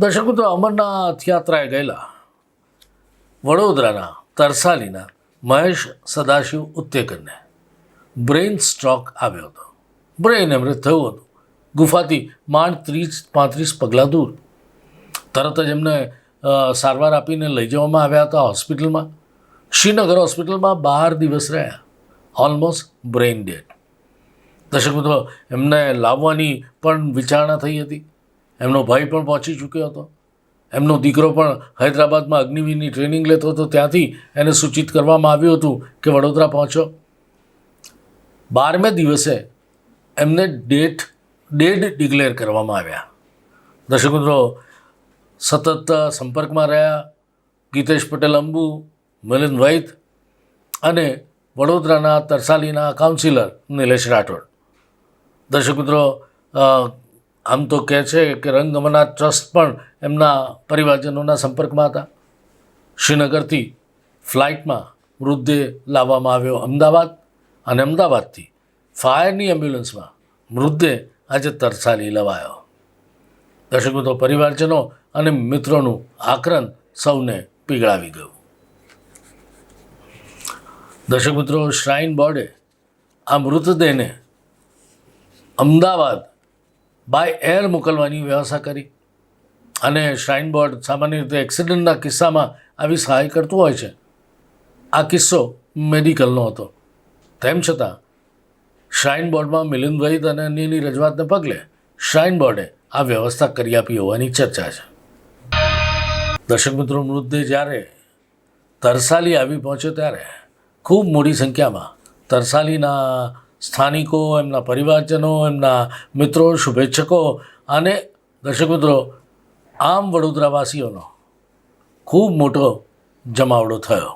દર્શકો, તો અમરનાથ યાત્રાએ ગયેલા વડોદરાના તરસાલીના મહેશ સદાશિવ ઉત્તેકરને બ્રેઇન સ્ટ્રોક આવ્યો હતો. બ્રેઇન હેમરેજ થયું હતું. ગુફાથી માંડ 30-35 પગલાં દૂર. તરત જ એમને સારવાર આપીને લઈ જવામાં આવ્યા હતા હોસ્પિટલમાં. શ્રીનગર હોસ્પિટલમાં 12 દિવસ રહ્યા. Almost brain dead. દર્શક મિત્રો, એમને લાવવાની પણ વિચારણા થઈ હતી. એમનો ભાઈ પણ પહોંચી ચૂક્યો હતો. એમનો દીકરો પણ હૈદરાબાદમાં અગ્નિવીરની ટ્રેનિંગ લેતો હતો. ત્યાંથી એને સૂચિત કરવામાં આવ્યું હતું કે વડોદરા પહોંચો. 12મે દિવસે એમને ડેડ ડિક્લેર કરવામાં આવ્યા. દર્શક મિત્રો, સતત સંપર્કમાં રહ્યા ગીતેશ પટેલ અંબુ, મિલિંદ વૈદ અને વડોદરાના તરસાલીના કાઉન્સિલર નિલેશ રાઠોડ. દર્શક મિત્રો, આમ તો કહે છે કે રંગ અમરનાથ ટ્રસ્ટ પણ એમના પરિવારજનોના સંપર્કમાં હતા. શ્રીનગરથી ફ્લાઇટમાં મૃતદેહ લાવવામાં આવ્યો અમદાવાદ અને અમદાવાદથી ફાયરની એમ્બ્યુલન્સમાં મૃતદેહ આજે તરસાલી લવાયો. દર્શક મિત્રો, પરિવારજનો અને મિત્રોનું આક્રંદ સૌને પીગળાવી ગયું. દર્શક મિત્રો, શ્રાઇન બોર્ડે આ મૃતદેહને અમદાવાદ બાય એર મોકલવાની વ્યવસ્થા કરી. અને શ્રાઇન બોર્ડ સામાન્ય રીતે એક્સિડન્ટના કિસ્સામાં આવી સહાય કરતું હોય છે. આ કિસ્સો મેડિકલનો હતો. તેમ છતાં શ્રાઇન બોર્ડમાં મિલિંદ વૈદ અને અન્યની રજૂઆતને પગલે શ્રાઇન બોર્ડે આ વ્યવસ્થા કરી આપી હોવાની ચર્ચા છે. દર્શક મિત્રો, મૃતદેહ જ્યારે તરસાલી આવી પહોંચ્યો ત્યારે ખૂબ મોટી સંખ્યામાં તરસાલીના સ્થાનિકો, એમના પરિવારજનો, એમના મિત્રો, શુભેચ્છકો અને દર્શક મિત્રો આમ વડોદરાવાસીઓનો ખૂબ મોટો જમાવડો થયો.